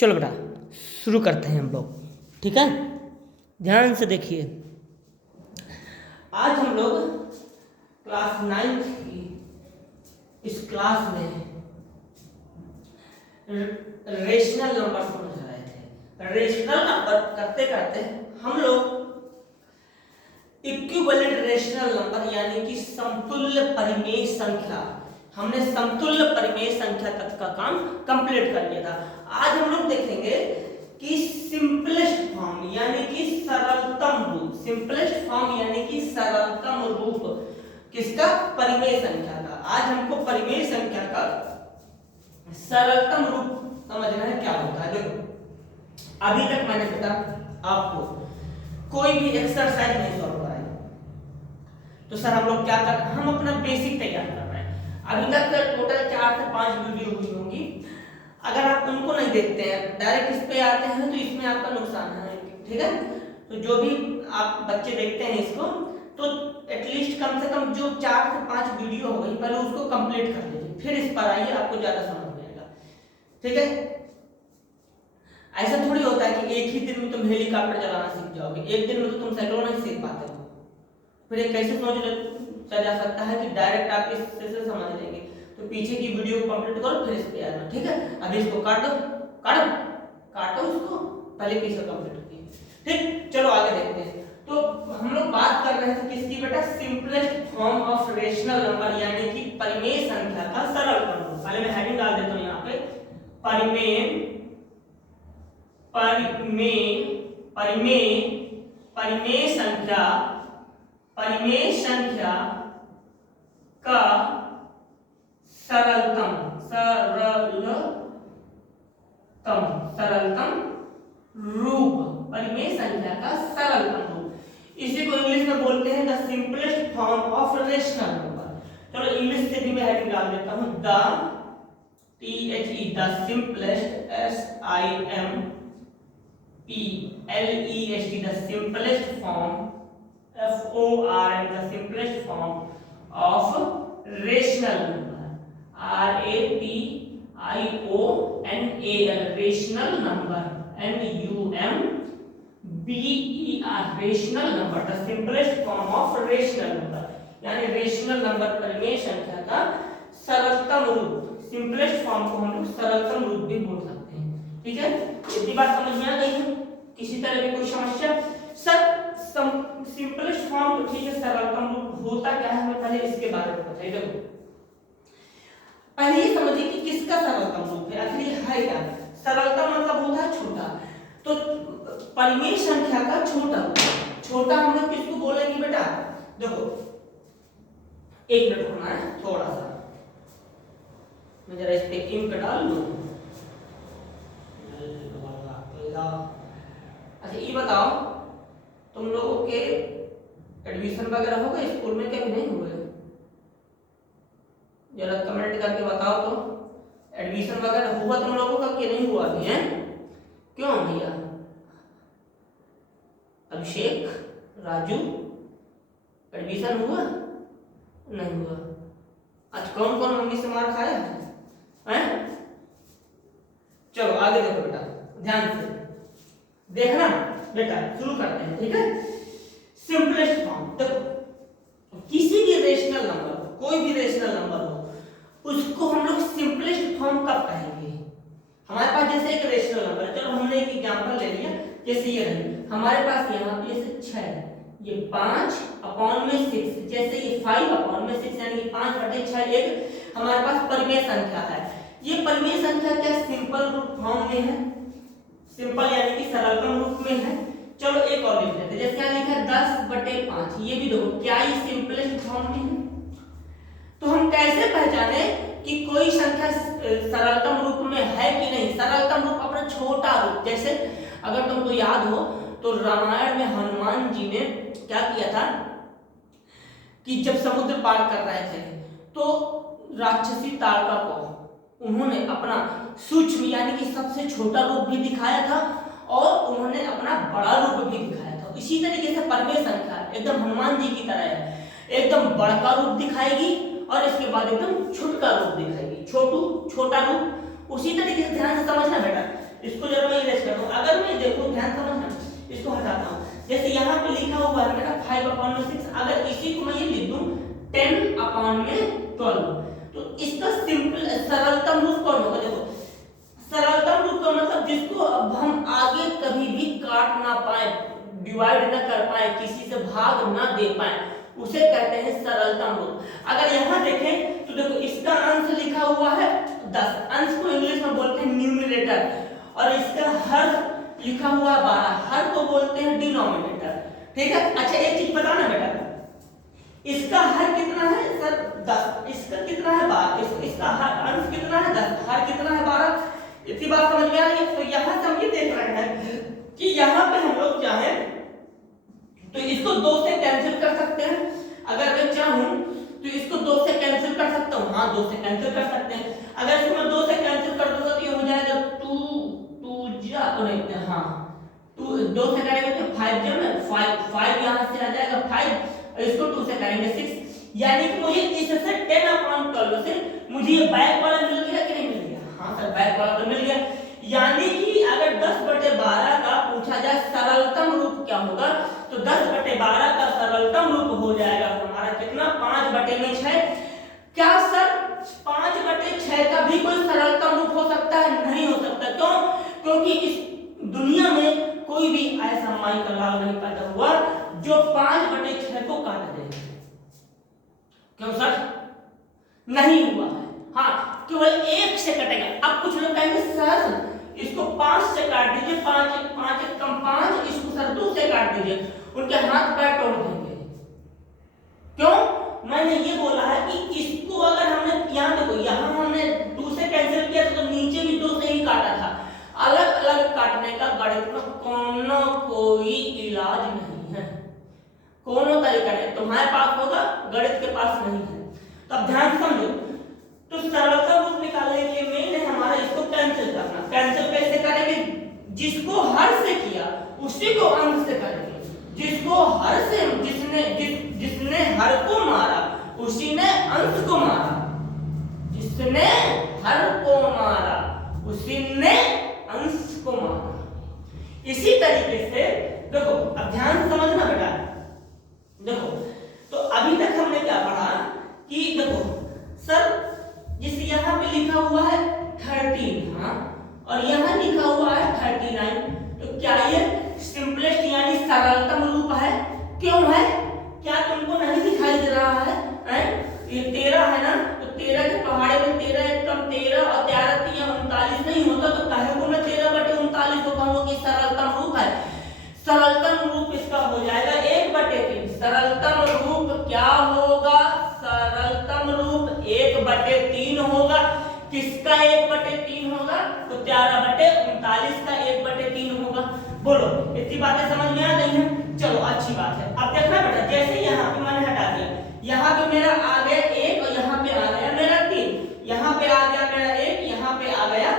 चलो बेटा शुरू करते हैं हम लोग, ठीक है। ध्यान से देखिए, आज हम लोग क्लास 9 की इस क्लास में रेशनल नंबर समझ रहे थे। रेशनल नंबर करते करते हम लोग इक्विवेलेंट रेशनल नंबर यानी कि समतुल्य परिमेय संख्या, हमने समतुल्य परिमेय संख्या तक का काम कंप्लीट कर लिया था। आज हम लोग देखेंगे कि सिंपलेस्ट फॉर्म यानी कि सरलतम रूप, सिंपलेस्ट फॉर्म यानी कि सरलतम रूप किसका? परिमेय संख्या का। आज हमको परिमेय संख्या का सरलतम रूप समझना है क्या होता है। देखो अभी तक मैंने बेटा आपको कोई भी एक्सरसाइज नहीं सॉल्व कराई, तो सर हम लोग क्या कर, हम अपना बेसिक तैयार कर रहे हैं। अभी तक टोटल 4 से 5 वीडियो हुई होंगी। अगर आप उनको नहीं देखते हैं, डायरेक्ट इस पे आते हैं, तो इसमें आपका नुकसान है, ठीक है। तो जो भी आप बच्चे देखते हैं इसको, तो एटलीस्ट कम से कम जो 4 से 5 वीडियो हो गई पहले उसको कंप्लीट कर लीजिए, फिर इस पर आइए, आपको ज्यादा समझ में आएगा, ठीक है। ऐसा थोड़ी होता है कि एक ही दिन में तुम हेलीकॉप्टर चलाना सीख जाओगे, एक दिन में तो तुम साइकिल नहीं सीख पाते हो। फिर एक कैसे सोचा जा सकता है कि डायरेक्ट आप इससे समझ लेंगे, तो पीछे की वीडियो कंप्लीट करो फिर इस पे आना, ठीक है। अभी इसको काट दो, काटो इसको, पहले पीछे कंप्लीट किए, ठीक। चलो आगे देखते हैं। तो हम लोग बात कर रहे थे किसकी बेटा? Simplest form of rational number यानी कि परिमेय संख्या का सरलतम रूप। पहले मैं हेडिंग डाल देता हूं यहाँ पे, परिमेय संख्या का सरलतम रूप, परिमेय संख्या का सरलतम रूप। इसी को इंग्लिश में बोलते हैं the simplest form of rational number. चलो इंग्लिश से भी मैं हेडिंग डाल देता हूं, the the simplest, SIMPLEST, the simplest form, FORM, the simplest form of rational number, RATIONAL, rational number, NUMBER, rational number, the simplest form of rational number, यानी rational number परिमेय संख्या का सरलतम रूप, सिंपलेस्ट फॉर्म को हम लोग सरलतम रूप भी बोल सकते हैं, ठीक है। इतनी बात समझ में आ गई है? किसी तरह की कोई समस्या? सर सिंपलेस्ट फॉर्म तो ठीक है, सरलतम रूप होता क्या है, हमें पहले इसके बारे में बताइए। देखो पहले ये समझिए कि किसका सरलतम रूप है, आखिर है क्या? सरलतम मतलब होता है छोटा, तो परिमेय संख्या का छोटा हम लोग किसको बोलेंगे बेटा? देखो एक मिनट होना है थोड़ा सा, मैं जरा इस पे इंक डाल लूं। अच्छा ये बताओ, तुम लोगों के एडमिशन वगैरह हो गए स्कूल में, क्या नहीं हुए? जरा कमेंट करके बताओ तो, एडमिशन वगैरह हुआ तुम लोगों का कि नहीं हुआ अभी है? क्यों भैया? अभिषेक, राजू, एडमिशन हुआ नहीं हुआ? आज कौन कौन मम्मी से मार खाया है? चलो आगे देखो बेटा, ध्यान से देखना बेटा, शुरू करते हैं, ठीक है। सिंपलेस्ट फॉर्म, देखो किसी भी रेशनल नंबर, कोई भी रेशनल नंबर हो, उसको हम लोग सिंपलेस्ट फॉर्म कब कहेंगे? हमारे पास जैसे एक रेशनल नंबर है, चलो हमने एक एग्जांपल ले लिया, जैसे ये रही हमारे पास यहाँ पे जैसे 6, ये 5/6, जैसे ये 5/6 यानी कि 5/6 एक हमारे पास परिमेय संख्या है। ये परिमेय संख्या क्या सिंपल रूप फॉर्म में है? सिंपल यानी कि सरलतम रूप में है। चलो एक और लिख लेते हैं, जैसे यहाँ लिखा है 10/5, ये भी देखो क्या ये सिंपलेस्ट फॉर्म में है? तो हम कैसे पहचाने कि कोई संख्या सरलतम रूप में है कि नहीं? सरलतम रूप अपना छोटा रूप, जैसे अगर तुमको याद हो तो रामायण में हनुमान जी ने क्या किया था कि जब समुद्र पार कर रहे थे तो राक्षसी ताड़का को उन्होंने अपना सूक्ष्म यानी कि सबसे छोटा रूप भी दिखाया था और उन्होंने अपना बड़ा रूप भी दिखाया था। इसी तरीके से परिमेय संख्या एकदम हनुमान जी की तरह है, एकदम बड़ा रूप दिखाएगी और इसके बाद एकदम छोटा रूप दिखाएगी, छोटा रूप। उसी तरीके से ध्यान से समझना बेटा, इसको जरा अपॉन में 12। तो इसका सिंपल सरलतम रूप कौन होगा? देखो सरलतम रूप का मतलब जिसको अब हम आगे कभी भी काट ना पाए, डिवाइड ना कर पाए, किसी से भाग ना दे पाए, उसे कहते हैं सरलतम रूप। अगर यहाँ देखें तो देखो इसका अंश लिखा हुआ है 10, अंश को इंग्लिश में बोलते हैं न्यूमरेटर, और इसका हर लिखा हुआ 12, हर को बोलते हैं डिनोमिनेटर। ठीक है। अच्छा एक चीज बताना बेटा, इसका हर कितना है सर? 10। इसका कितना है? 12। इसका हर अंश कितना है? 10। हर कितना है? 12। इतनी बात समझ में आ रही है? तो यहाँ से हम ये देख रहे हैं कि यहाँ पे हम लोग चाहें तो इसको 2 से कैंसिल कर सकते हैं। अगर मैं चाहूं तो इसको 2 से कैंसिल कर सकता हूँ। हाँ 2 से कैंसिल कर सकते हैं। अगर इसको मैं 2 से कैंसिल कर दूंगा तो ये हो जाएगा 2 जा नहीं, हाँ 2 से करेंगे तो 5 जब में 5 यहाँ से आ जाएगा 5, और इसको 2 से करेंगे 6, यानी कि मुझे इससे 10/12 से मुझे ये बैक वाला मिल गया कि नहीं मिल गया? हाँ सर बैक वाला तो मिल गया। यानी कि अगर 10/12 का पूछा जाए सरलतम रूप क्या होगा, तो 10/12 का सरलतम रूप हो जाएगा हमारा कितना? 5/6। क्या सर 5/6 का भी कोई सरलतम रूप हो सकता है? नहीं हो सकता। क्यों? क्योंकि इस दुनिया में कोई भी ऐसा माई का लाल नहीं पैदा हुआ जो 5/6 को काट दे। क्यों सर? नहीं हुआ है। हाँ केवल 1 से कटेगा। अब कुछ लोग कहेंगे सर इसको 5 से काट दीजिए, 5 1 कम 5, इसको सर 2 से काट दीजिए, उनके हाथ पैर तोड़ देंगे। क्यों? मैंने ये बोला है कि इसको अगर हमने यहाँ देखो, यहाँ हमने 2 से कैंसिल किया तो नीचे भी 2 से ही काटा था। अलग अलग काटने का गणित में कोनो कोई इलाज नहीं है, कोनो तरीका नहीं। तुम्हारे पास होगा, गणित के पास नहीं है। तो अब ध्यान समझो, तो सरलतम रूप निकालने के लिए मेन है हमारा इसको कैंसिल करना। कैंसिल कैसे करेंगे? जिसको हर से किया उसी को अंश से करेंगे। जिसको हर से जिसने हर को मारा उसी ने अंश को मारा। जिसने हर को मारा उसी ने अंश को मारा। इसी तरीके से देखो, अब ध्यान से समझना बेटा। देखो तो अभी तक हमने क्या पढ़ा कि देखो सर जिस यहाँ पे लिखा हुआ है 13, हाँ, और यहाँ लिखा हुआ है 39, तो क्या ये सिंपलेस्ट यानी सरलतम रूप है? क्यों है? क्या तुमको नहीं दिखाई दे रहा है? ये 13 है ना, तो 13 के पहाड़े में 13 1 कम 13 और 13 3 39 नहीं होता, तो काहे को मैं 13/39 को कहूँगा कि सरलतम रूप है? सरलतम रूप इसका हो जाएगा 1/3। सरलतम रूप क्या होगा? सरलतम रूप 1/3 होगा। किसका 1/3 होगा? तो 13/39 का 1/3 होगा। बोलो इतनी बातें समझ में आ गई हैं? चलो अच्छी बात है। अब देखना बेटा, जैसे यहाँ पे मैंने हटा दिया, यहाँ पे मेरा आ गया 1 और यहाँ पे आ गया मेरा 3, यहाँ पे आ गया मेरा 1, यहाँ पे आ गया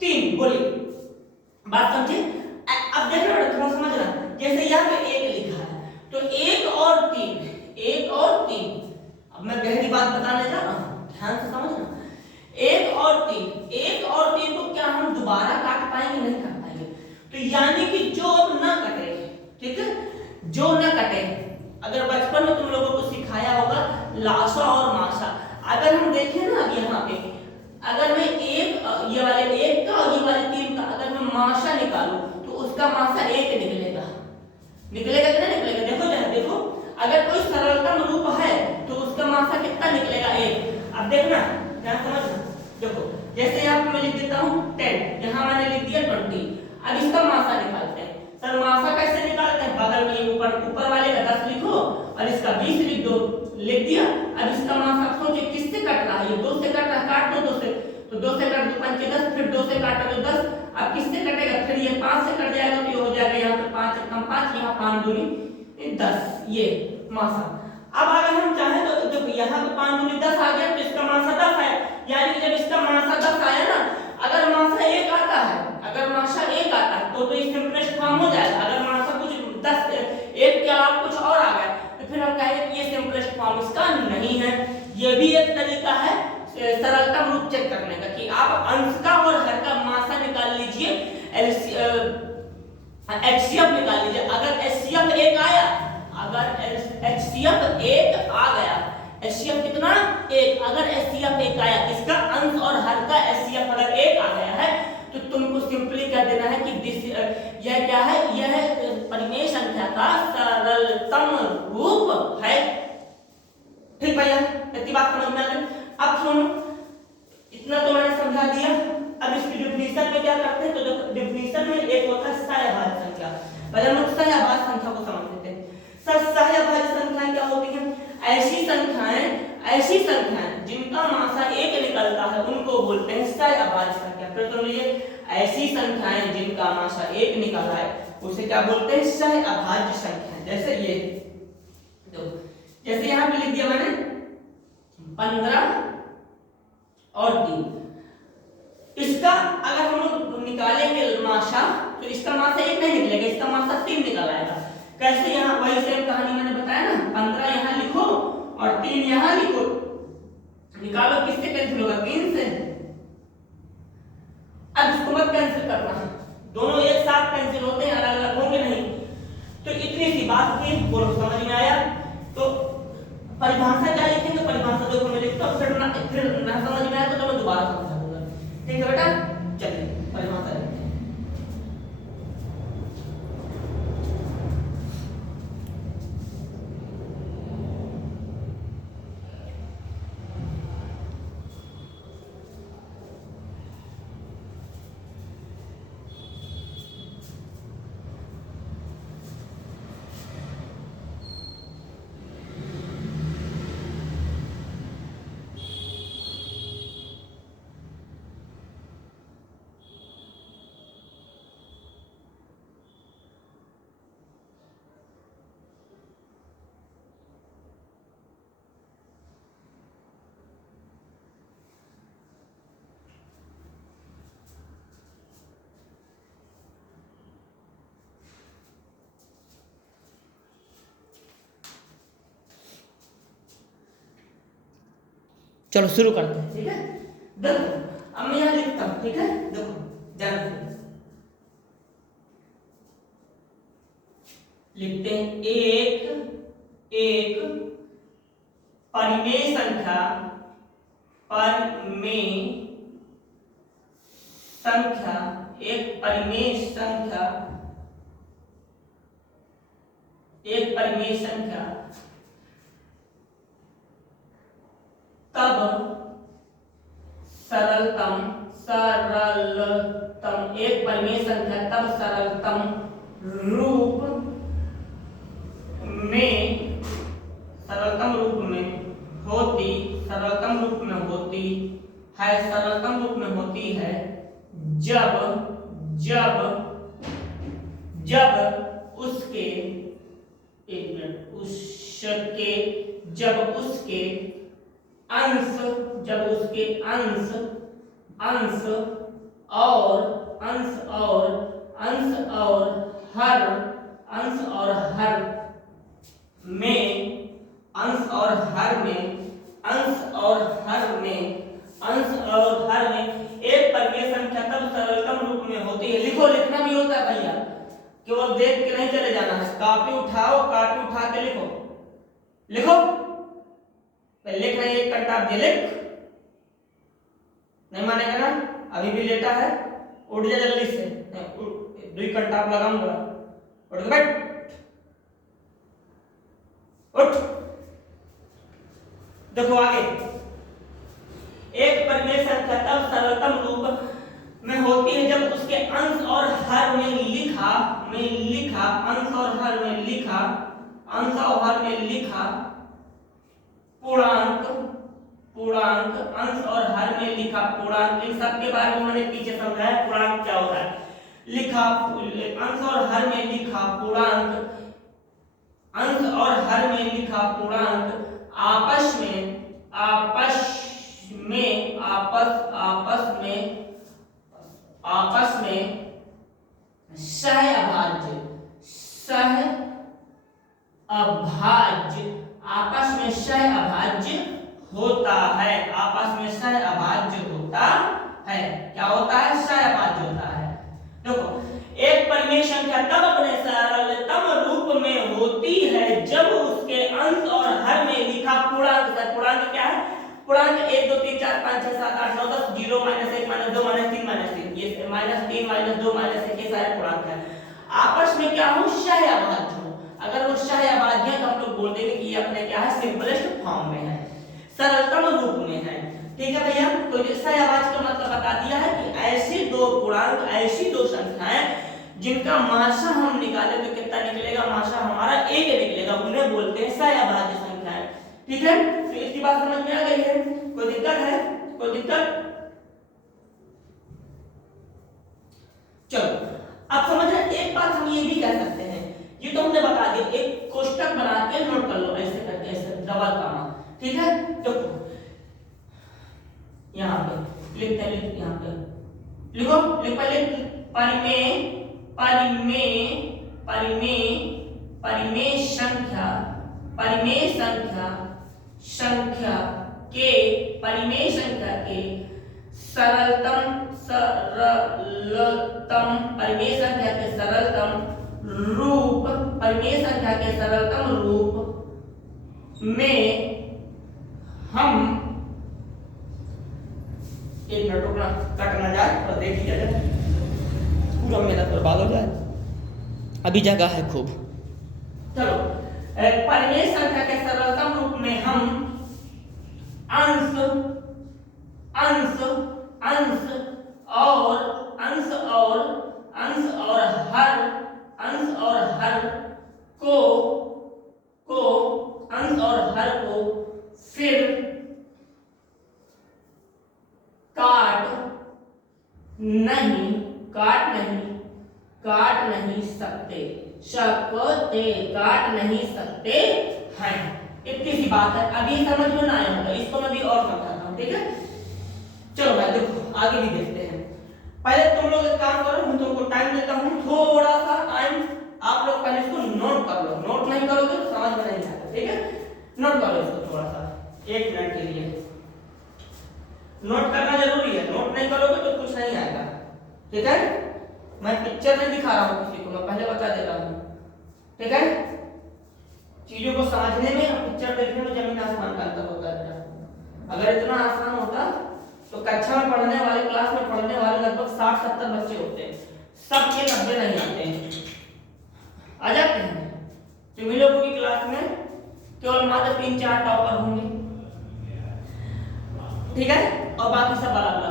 3। बोलिए बात समझे? अब देखना बेटा थोड़ा समझना, जैसे यहाँ पे 1 लिखा है तो 1 और 3, 1 और 3। अब मैं गहरी बात बताने जा रहा हूँ, ध्यान से समझना। 1 और 3 को क्या हम दोबारा काट पाएंगे? नहीं काट पाएंगे। तो यानी कि जो अब ना कटे, ठीक है, जो ना कटे। अगर बचपन में तुम लोगों को सिखाया होगा लाशा और माशा। अगर हम देखें ना यहाँ पे, अगर मैं ये वाले 1 का और ये वाले 3 का अगर मैं माशा निकालूं तो उसका माशा 1 निकलेगा। निकलेगा कि नहीं निकलेगा? देखो जरा देखो, अगर कोई सरलतम रूप है तो उसका माशा कितना निकलेगा? 1। अब देखना ध्यान समझना। देखो जैसे यहाँ पे मैं लिख देता हूँ 10, यहाँ मैंने लिख दिया 20। अब इसका माशा निकालते हैं। सर माशा कैसे निकालते हैं? बगल में ऊपर वाले का 10 लिखो और इसका 20 लिख दो, लिख दिया। अब इसका माशा सोचो किससे कट रहा है? ये 2 से कट रहा है, काट दो 2 से, तो 2 से काट दो 5 10, फिर 2 से काटो तो 10। अब किससे कटेगा? फिर ये 5 से कट जाएगा तो ये हो जाएगा यहाँ पे 5 कम 5, यहाँ 5 दूनी 10, ये माशा। अब अगर हम चाहें तो देखो यहाँ पे 5 दूनी 10 आ गया, तो इसका माशा 10 है। यानी कि जब इसका माशा 10 आया ना, अगर माशा 1 आता है, अगर माशा 1 आता है तो ये सिंपलेस्ट फॉर्म हो जाएगा। अगर माशा कुछ 10 1 के अलावा कुछ और आ गया तो फिर हम कहेंगे कि ये सिंपलेस्ट फॉर्म इसका नहीं है। ये भी एक तरीका है सरलतम रूप चेक करने का कि आप अंश का और हर का माशा निकाल लीजिए, एचसीएफ निकाल लीजिए। अगर एचसीएफ 1 आया, अगर एचसीएफ 1 आ गया HCF कितना, 1। अगर HCF 1 आया, किसका, अंश और हर का HCF अगर 1 आ गया है तो तुमको सिंपली क्या देना है कि दिस, यह क्या है, यह परिमेय संख्या का सरलतम रूप है। ठीक भैया, इतनी बात समझ में आ गई। अब सुनो, इतना तो मैंने समझा दिया। अब इसकी डिफिनीशन में क्या करते हैं, तो डिफिनीशन में एक होता है सहअभाज्य संख्या। पहले हम लोग सहअभाज्य संख्या को समझ लेते हैं। सहअभाज्य संख्याएं क्या होती हैं, ऐसी संख्याएं जिनका मासा 1 निकलता है उनको बोलते हैं सहअभाज्य संख्या। फिर तो ये ऐसी संख्याएं जिनका मासा 1 निकला है उसे क्या बोलते हैं, सहअभाज्य संख्या। जैसे ये जैसे यहां पे लिख दिया मैंने 15 और 3, इसका अगर हम लोग निकालेंगे मासा तो इसका मासा 1 नहीं निकलेगा, इसका मासा 3 निकल आएगा। कैसे, यहाँ वही सेम कहानी मैंने बताया ना, 15 यहाँ लिखो और 3 यहाँ लिखो, निकालो, किससे कैंसिल होगा, 3 से। अब इसको मत कैंसिल करना है, दोनों एक साथ कैंसिल होते हैं, अलग अलग होंगे नहीं। तो इतनी सी बात थी, बोलो समझ में आया। तो परिभाषा क्या लिखेंगे, परिभाषा देखो मैं लिखता हूं, फिर ना समझ में आया तो मैं दोबारा समझा दूंगा। ठीक है बेटा, चलिए परिभाषा लिखते हैं। चलो शुरू करते हैं। ठीक है, देखो अब मैं यहां लिखता हूं। ठीक है, देखो ध्यान से लिखते हैं, एक परिमेय संख्या, एक परिमेय संख्या तब सरलतम, एक परिमेय संख्या तब सरलतम रूप में होती है जब उसके अंश और हर में एक परिमेय संख्या तब सरलतम रूप में होती है। लिखो, लिखना भी होता है भैया, केवल देख के नहीं चले जाना है। कॉपी उठाओ, कॉपी उठा के लिखो। लिख रहे एक घंटा आप लिख, नहीं मानेगा ना, अभी भी लेटा है, उठ जा जल्दी से, 2 घंटा आप लगाऊंगा, उठ के बैठ, उठ। देखो आगे, एक परिमेय संख्या तब सरलतम रूप में होती है जब उसके अंश और हर में लिखा पूर्णांक, इन सब के बारे में मैंने पीछे समझाया पूर्णांक क्या होता है। अंश और हर में लिखा पूर्णांक आपस में सहअभाज्य होता है। क्या होता है, सहअभाज्य होता है। देखो, एक परिमेय संख्या तब अपने सरलतम रूप में होती है जब उसके अंश और हर में लिखा पूर्णांक पूर्णांक क्या है? पूर्णांक 1 2 3 4 5 6 7 8 9 10 0 -1 -2 -3 ये -3 -2 -1 ये सारे पूर्णांक है। आपस में क्या हो? सहअभाज्य हो। अगर वो सहअभाज्य है तो हम लोग बोल देंगे कि ये अपने क्या है? सिंपलेस्ट फॉर्म में है, सरलतम रूप में है। ठीक है भैया, तो सहअभाज्य का मतलब बता दिया है कि ऐसे दो पूर्णांक, ऐसी दो संख्याएं जिनका माशा हम निकाले तो कितना निकलेगा? माशा हमारा 1 निकलेगा, उन्हें बोलते हैं सहअभाज्य संख्याएं। ठीक है, तो इसकी बात समझ में आ गई है? कोई दिक्कत है? कोई दिक्कत? चलो अब समझ रहे। एक बात हम ये भी कह सकते हैं, ये तो हमने बता दिया, एक कोष्टक बना के नोट कर लो ऐसे करके, ऐसे डबल कामा। ठीक है, तो यहाँ पे लिखते हैं, यहाँ पे लिखो, लिख पहले परिमेय संख्या के सरलतम रूप में हम, एक मिनट रुकना, कटना जाए और देख लिया जाए, पूरा मेहनत बर्बाद हो जाए, अभी जगह है खूब। चलो, परिमेय संख्या के सरलतम रूप में हम अंश और हर को फिर काट नहीं सकते हैं। इतनी सी बात है, अभी समझ में ना आया होगा, इसको मैं भी और समझाता हूँ। ठीक है, चलो भाई देखो आगे भी देखते हैं। पहले तुम लोग एक काम करो, मैं तुमको टाइम देता हूँ, थोड़ा सा टाइम, आप लोग पहले इसको नोट कर लो। नोट नहीं करोगे तो समझ में नहीं आएगा। ठीक है, नोट करो इसको थोड़ा सा, 1 मिनट के लिए नोट करना जरूरी है, नोट नहीं करोगे तो कुछ नहीं आएगा। ठीक है, मैं पिक्चर नहीं दिखा रहा हूँ किसी को, मैं पहले बता दे रहा हूँ। ठीक है, चीजों को समझने में और पिक्चर देखने में जमीन आसमान का अंतर होता है। अगर इतना आसान होता तो कक्षा में पढ़ने वाले, क्लास में पढ़ने वाले लगभग 60-70 बच्चे होते हैं, सबके 90 नहीं आते हैं, आ जाते हैं। तुम लोगों की क्लास में केवल मात्र 3-4 टॉपर होंगे। ठीक है, और बाकी सब अलग।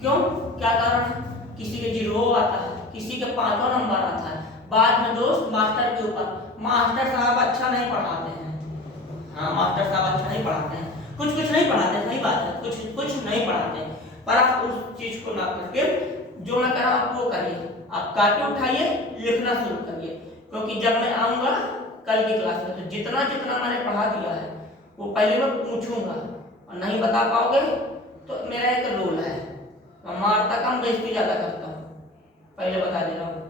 क्यों? क्या कारण है? किसी के 0 आता है, किसी के 5 नंबर आता है। बाद में दोस्त मास्टर के ऊपर, मास्टर साहब अच्छा नहीं पढ़ाते हैं। हाँ, मास्टर साहब अच्छा नहीं पढ़ाते हैं, कुछ नहीं पढ़ाते हैं, सही बात है, कुछ नहीं पढ़ाते हैं। पर आप उस चीज को ना करके जो मैं कह रहा हूँ आप वो करिए, आप काटे उठाइए, लिखना शुरू करिए, क्योंकि जब मैं आऊंगा कल की क्लास में तो जितना मैंने पढ़ा दिया है वो पहले मैं पूछूंगा, और नहीं बता पाओगे तो मेरा एक रूल है, मैं मारता कम बेइज्जती ज्यादा करता हूँ, पहले बता दे रहा हूँ।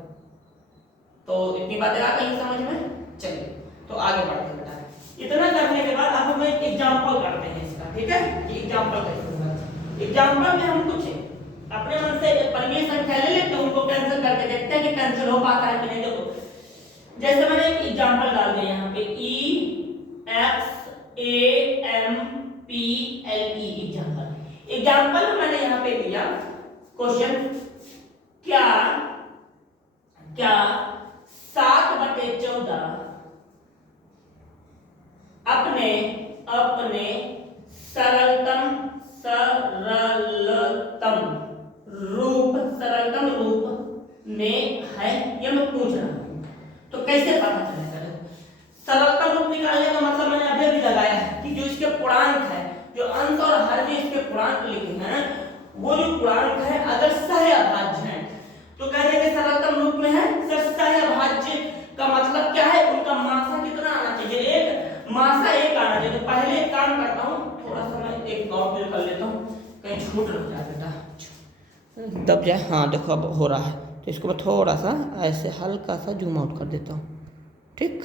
तो इतनी बातें आ गई समझ में? चलिए तो आगे बढ़ते हैं। इतना करने के बाद अब हम एक एग्जांपल करते हैं इसका। ठीक है, ये एग्जांपल कैसे होगा? एग्जांपल में हम कुछ अपने मन से परिमेय संख्या ले लेते हैं, उनको कैंसिल करके देखते हैं कि कैंसिल हो पाता है कि नहीं। देखो जैसे मैंने एक एग्जांपल डाल दिया यहाँ पे, EXAMPLE एग्जांपल मैंने यहाँ पे दिया क्वेश्चन, क्या 7/14 अपने सरलतम रूप में है, ये मैं पूछ रहा हूं। तो कैसे पता चलेगा? सरलतम रूप निकालने का मतलब मैंने अभी भी लगाया है कि जो इसके पूर्णांक है, जो अंश और हर में इसके पूर्णांक लिखे हैं, वो जो पूर्णांक है अगर सहअभाज्य है तो कहेंगे सरलतम रूप में है। सहअभाज्य का मतलब क्या है? उनका मासा कितना आना चाहिए? एक मासा 1 आना चाहिए। तो पहले एक काम करता हूँ, थोड़ा सा मैं एक नोट कर लेता हूँ, कहीं छूट न जाए बेटा, दब जाए। हाँ देखो अब हो रहा है, तो इसको मैं थोड़ा सा ऐसे हल्का सा जूम आउट कर देता हूँ। ठीक,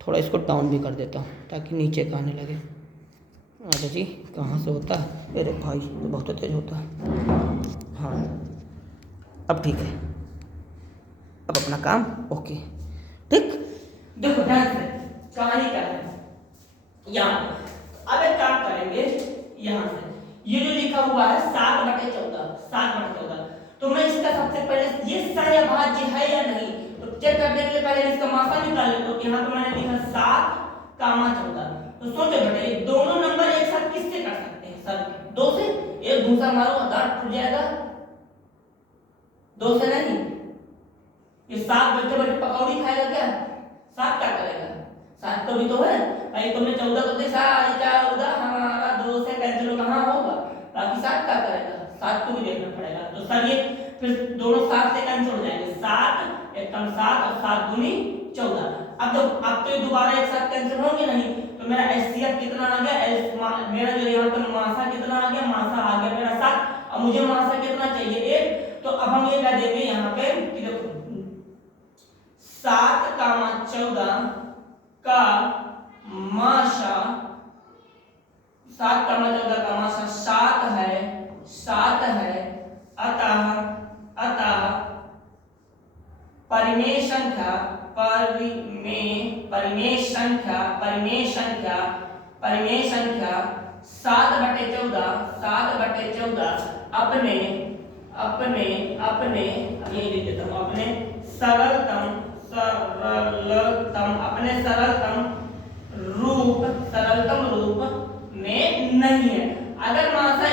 थोड़ा इसको डाउन भी कर देता हूँ ताकि नीचे का आने लगे। अच्छा जी, कहाँ से होता है? अरे भाई बहुत तेज होता है। हाँ अब ठीक है, अब अपना काम ओके। ठीक, देखो ध्यान से कहानी क्या है। यहाँ अब एक काम करेंगे, यहाँ से ये जो लिखा हुआ है 7/14, 7/14, तो मैं इसका सबसे पहले ये सहअभाज्य है या नहीं तो चेक करने के लिए पहले इसका मासा निकाल लेते। तो यहाँ पे मैंने लिखा 7,14। तो सोचो बेटा ये दोनों नंबर एक साथ किससे कर सकते हैं सर? 2 से। एक घूसा मारूंगा दांत टूट जाएगा, 2 से नहीं। ये 7 बैठे बैठे पकौड़ी खाएगा क्या? 7 क्या करेगा? 7 तो भी तो है भाई, तुमने 14 को देखा, 14 हमारा 2 से कैंसिल कहाँ होगा, बाकी 7 क्या करेगा? 7 को भी देखना पड़ेगा। तो सर ये फिर दोनों 7 से कैंसिल हो जाएंगे, 7 एकदम 7 और 7 दूनी 14। अब तो ये दोबारा एक साथ कैंसिल होंगे नहीं, तो मेरा एचसीएफ कितना आ गया, मेरा जो यहाँ पर मासा कितना आ गया, मासा आ गया मेरा 7 और मुझे मासा कितना चाहिए 1। तो अब हम ये क्या देंगे यहाँ पे कि देखो 7,14 का मासा 7,14 का मासा 7 है, 7 है। अतः परिमेय संख्या परिमेय संख्या 7/14 अपने ये लिख देता हूं, अपने सरलतम रूप में नहीं है। अगर मासा